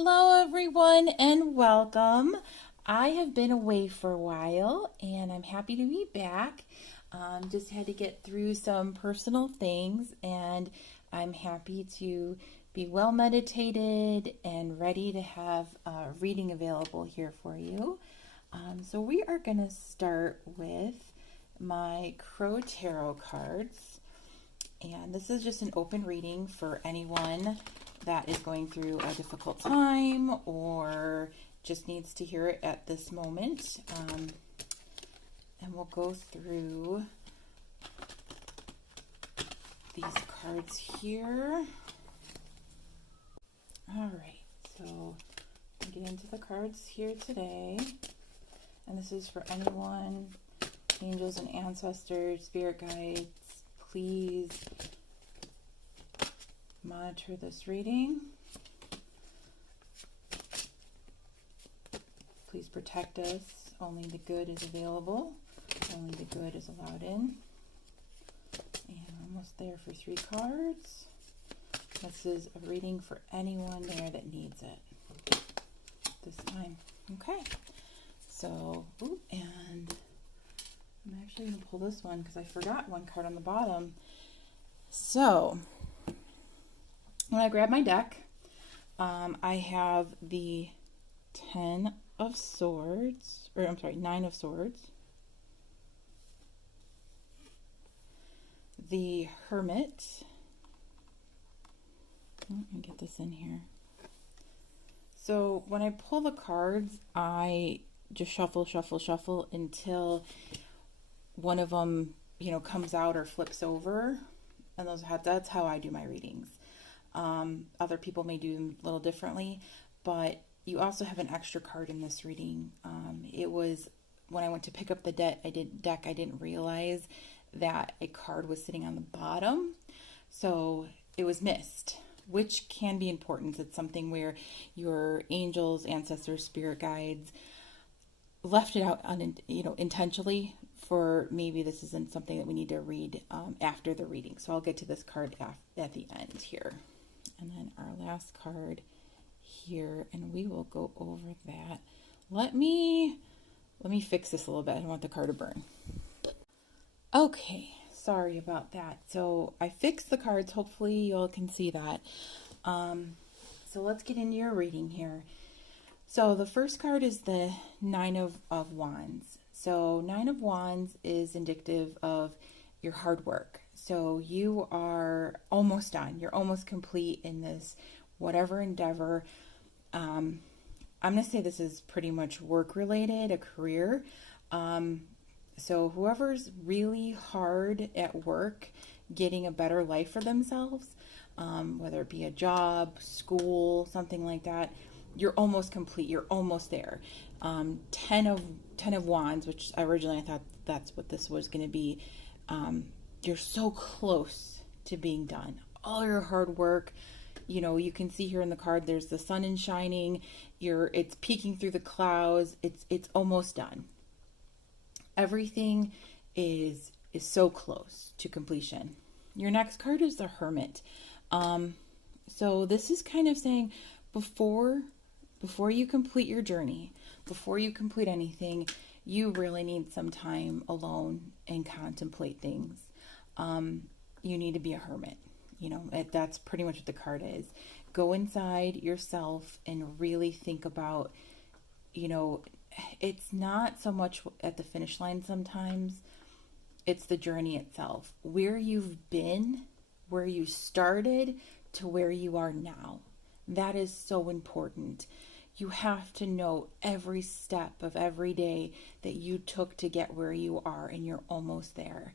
Hello, everyone, and welcome. I have been away for a while, and I'm happy to be back. Just had to get through some personal things, and I'm happy to be well meditated and ready to have reading available here for you. So we are going to start with my Crow Tarot cards. And this is just an open reading for anyone that is going through a difficult time or just needs to hear it at this moment. And we'll go through these cards here. All right, so I'll get into the cards here today. And this is for anyone, angels and ancestors, spirit guides. Please monitor this reading. Please protect us. Only the good is available. Only the good is allowed in. And we're almost there for 3 cards. This is a reading for anyone there that needs it this time. Okay. So, and I'm actually going to pull this one because I forgot one card on the bottom. So, when I grab my deck, I have the 10 of Swords, or I'm sorry, 9 of Swords, the Hermit. Let me get this in here. So, when I pull the cards, I just shuffle until one of them, comes out or flips over, and that's how I do my readings. Other people may do them a little differently, but you also have an extra card in this reading. It was when I went to pick up the deck, I didn't realize that a card was sitting on the bottom, so it was missed, which can be important. It's something where your angels, ancestors, spirit guides left it out intentionally. For maybe this isn't something that we need to read after the reading. So I'll get to this card at the end here. And then our last card here, and we will go over that. Let me fix this a little bit. I don't want the card to burn. Okay, sorry about that. So I fixed the cards. Hopefully you all can see that. So let's get into your reading here. So the first card is the 9 of Wands. So 9 of Wands is indicative of your hard work. So you are almost done. You're almost complete in this whatever endeavor. I'm going to say this is pretty much work related, a career. So whoever's really hard at work, getting a better life for themselves, whether it be a job, school, something like that, you're almost complete. You're almost there. 10 of Wands, which originally I thought that's what this was going to be. You're so close to being done. All your hard work, you can see here in the card, there's the sun is shining. It's peeking through the clouds. It's almost done. Everything is so close to completion. Your next card is the Hermit. So this is kind of saying before you complete your journey, before you complete anything, you really need some time alone and contemplate things. You need to be a hermit. That's pretty much what the card is. Go inside yourself and really think about, it's not so much at the finish line sometimes, it's the journey itself. Where you've been, where you started, to where you are now. That is so important. You have to know every step of every day that you took to get where you are, and you're almost there.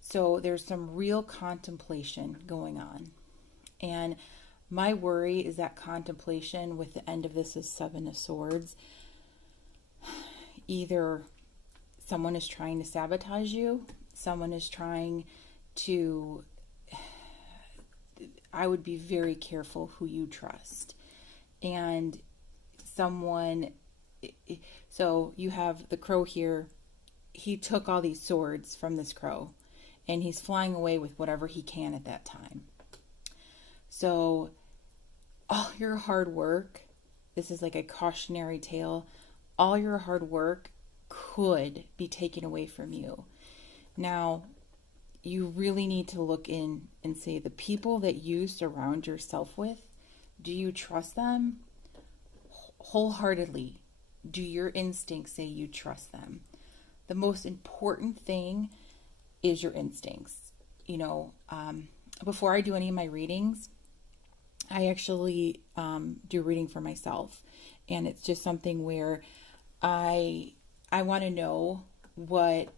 So there's some real contemplation going on. And my worry is that contemplation with the end of this is 7 of Swords. Either someone is trying to sabotage you, someone is trying to... I would be very careful who you trust. And someone, so you have the crow here, he took all these swords from this crow and he's flying away with whatever he can at that time. So all your hard work this is like a cautionary tale. All your hard work could be taken away from you. Now, you really need to look in and say, the people that you surround yourself with, do you trust them wholeheartedly? Do your instincts say you trust them? The most important thing is your instincts. Before I do any of my readings, I actually do reading for myself. And it's just something where I want to know what,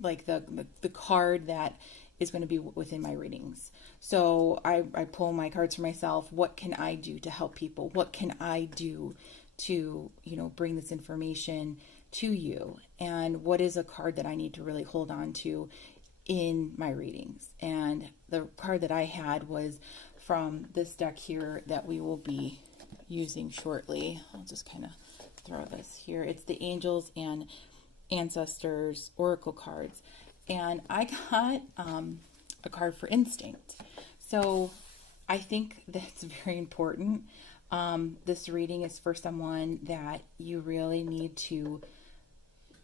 like the card that is going to be within my readings. So I pull my cards for myself. What can I do to help people? What can I do to, bring this information to you? And what is a card that I need to really hold on to in my readings? And the card that I had was from this deck here that we will be using shortly. I'll just kind of throw this here. It's the Angels and Ancestors Oracle cards. And I got a card for instinct. So I think that's very important. This reading is for someone that you really need to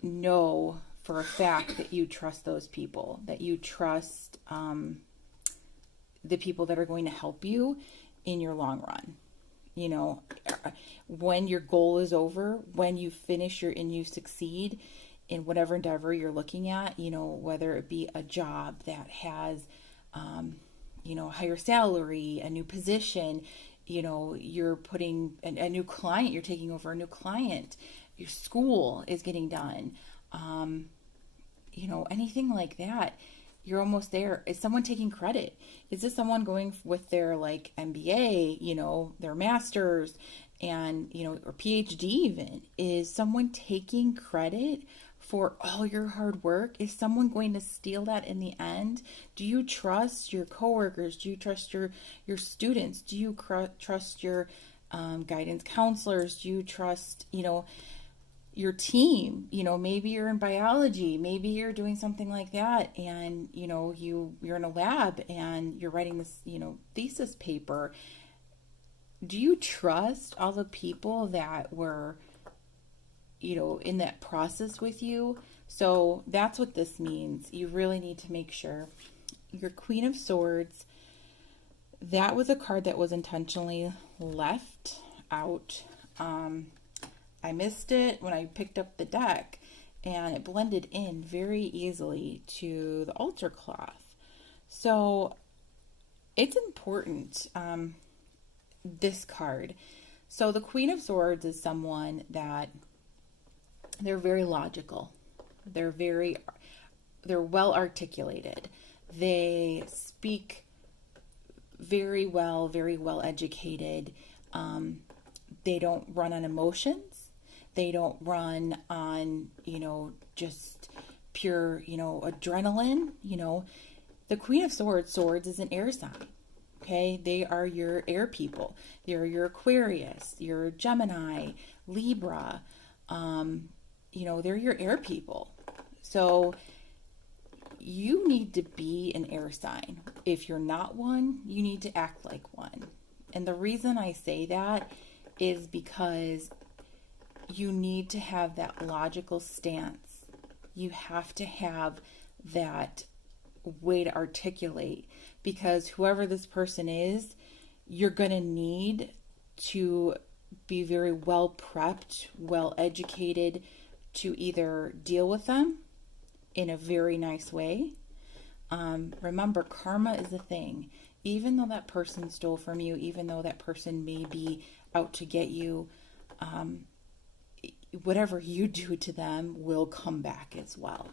know for a fact that you trust those people, that you trust the people that are going to help you in your long run. When your goal is over, when you finish and you succeed in whatever endeavor you're looking at, whether it be a job that has, a higher salary, a new position, you're putting a new client, you're taking over a new client, your school is getting done, anything like that, you're almost there. Is someone taking credit? Is this someone going with their MBA, their master's and, or PhD even? Is someone taking credit for all your hard work? Is someone going to steal that in the end? Do you trust your coworkers? Do you trust your students? Do you trust your guidance counselors? Do you trust, your team? Maybe you're in biology, maybe you're doing something like that, and you're in a lab and you're writing this thesis paper. Do you trust all the people that were in that process with you? So that's what this means. You really need to make sure. Your Queen of Swords, that was a card that was intentionally left out. I missed it when I picked up the deck, and it blended in very easily to the altar cloth. So it's important, this card. So the Queen of Swords is someone that they're very logical. They're well articulated. They speak very well educated. They don't run on emotions. They don't run on, just pure, adrenaline. The Queen of Swords is an air sign. Okay, they are your air people. They're your Aquarius, your Gemini, Libra. They're your air people. So you need to be an air sign. If you're not one, you need to act like one. And the reason I say that is because you need to have that logical stance. You have to have that way to articulate, because whoever this person is, you're going to need to be very well prepped, well educated to either deal with them in a very nice way. Remember, karma is a thing. Even though that person stole from you, even though that person may be out to get you, whatever you do to them will come back as well.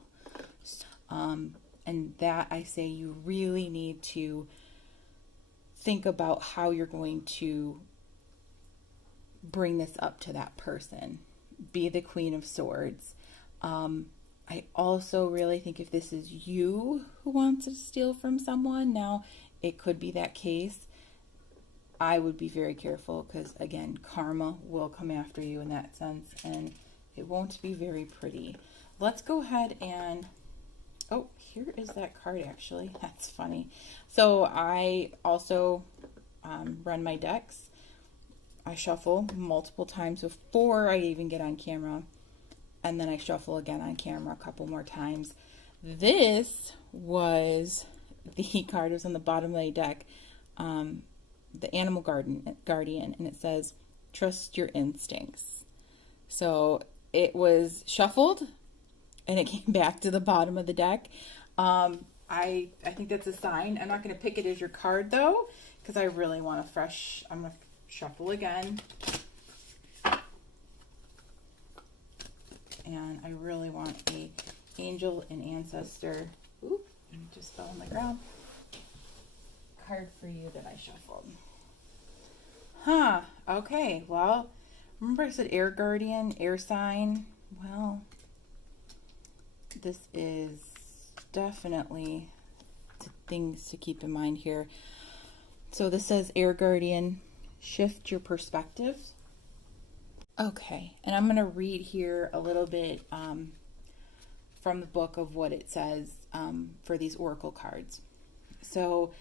And that, I say, you really need to think about how you're going to bring this up to that person. Be the Queen of Swords. I also really think if this is you who wants to steal from someone, now it could be that case. I would be very careful, because again, karma will come after you in that sense, and it won't be very pretty. Let's go ahead and, oh, here is that card actually. That's funny. So I also run my decks. I shuffle multiple times before I even get on camera, and then I shuffle again on camera a couple more times. This was the card was on the bottom of the deck, the Animal Guardian, and it says, "Trust your instincts." So it was shuffled, and it came back to the bottom of the deck. I think that's a sign. I'm not going to pick it as your card though, because I really want a fresh. I'm going to shuffle again, and I really want a angel and ancestor. Ooh, it just fell on the ground. Card for you that I shuffled. Huh. Okay. Well, remember I said air guardian, air sign. Well, this is definitely things to keep in mind here. So this says air guardian, shift your perspectives. Okay, and I'm going to read here a little bit from the book of what it says for these oracle cards. So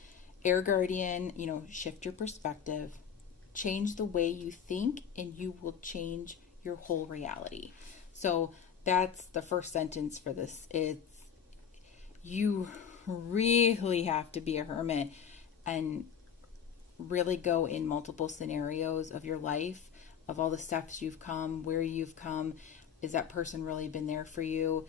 air guardian, shift your perspective, change the way you think, and you will change your whole reality. So that's the first sentence for this. It's you really have to be a hermit and really go in multiple scenarios of your life, of all the steps you've come, where you've come. Is that person really been there for you?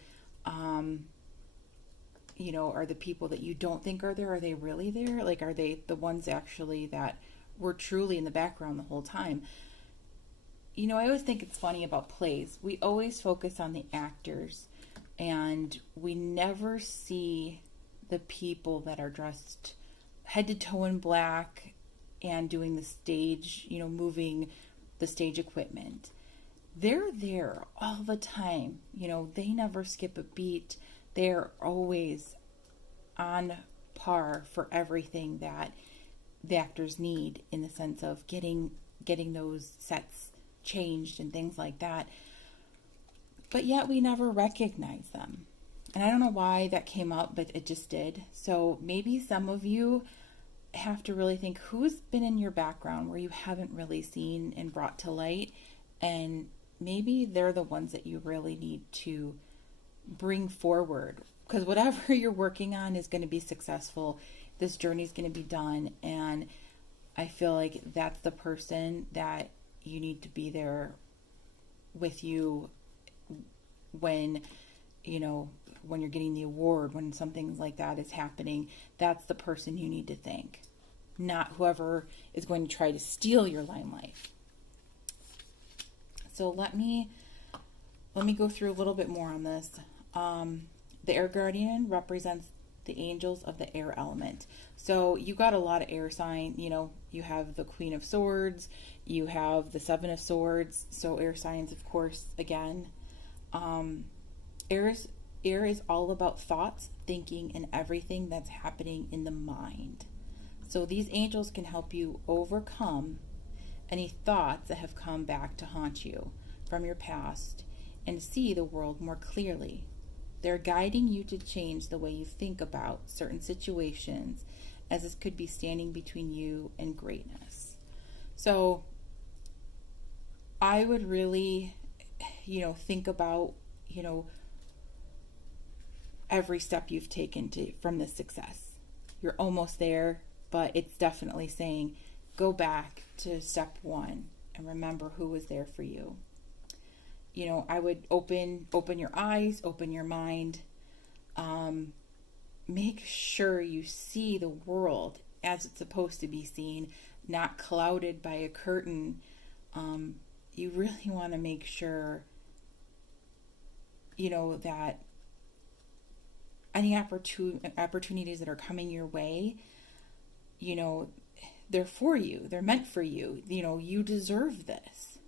Are the people that you don't think are there, are they really there? Like, are they the ones actually that were truly in the background the whole time? I always think it's funny about plays. We always focus on the actors, and we never see the people that are dressed head to toe in black and doing the stage, moving the stage equipment. They're there all the time. They never skip a beat. They're always on par for everything that the actors need, in the sense of getting those sets changed and things like that. But yet we never recognize them. And I don't know why that came up, but it just did. So maybe some of you have to really think, who's been in your background where you haven't really seen and brought to light, and maybe they're the ones that you really need to bring forward, because whatever you're working on is going to be successful. This journey is going to be done, and I feel like that's the person that you need to be there with you when when you're getting the award, when something like that is happening. That's the person you need to thank, not whoever is going to try to steal your limelight. So let me go through a little bit more on this. The air guardian represents the angels of the air element. So you got a lot of air sign. You have the Queen of Swords, you have the Seven of Swords. So air signs, of course, again. Air is all about thoughts, thinking, and everything that's happening in the mind. So these angels can help you overcome any thoughts that have come back to haunt you from your past and see the world more clearly. They're guiding you to change the way you think about certain situations, as this could be standing between you and greatness. So I would really, think about, every step you've taken from this success. You're almost there, but it's definitely saying, go back to step one and remember who was there for you. I would open your eyes, open your mind. Make sure you see the world as it's supposed to be seen, not clouded by a curtain. You really want to make sure, that any opportunities that are coming your way, they're for you. They're meant for you. You deserve this,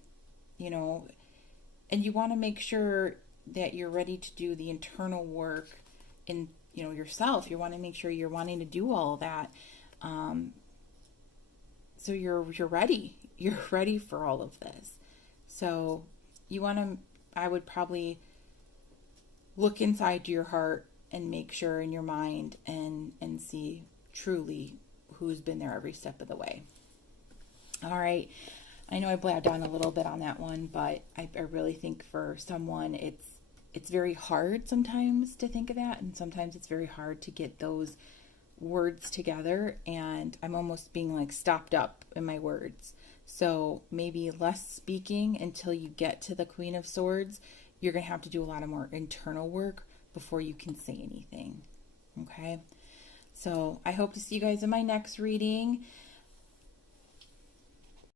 and you want to make sure that you're ready to do the internal work in, yourself. You want to make sure you're wanting to do all of that. So you're ready. You're ready for all of this. So I would probably look inside your heart and make sure in your mind and see truly who's been there every step of the way. All right. I know I blabbed on a little bit on that one, but I really think for someone it's very hard sometimes to think of that, and sometimes it's very hard to get those words together, and I'm almost being like stopped up in my words. So maybe less speaking until you get to the Queen of Swords. You're going to have to do a lot of more internal work before you can say anything. Okay? So I hope to see you guys in my next reading.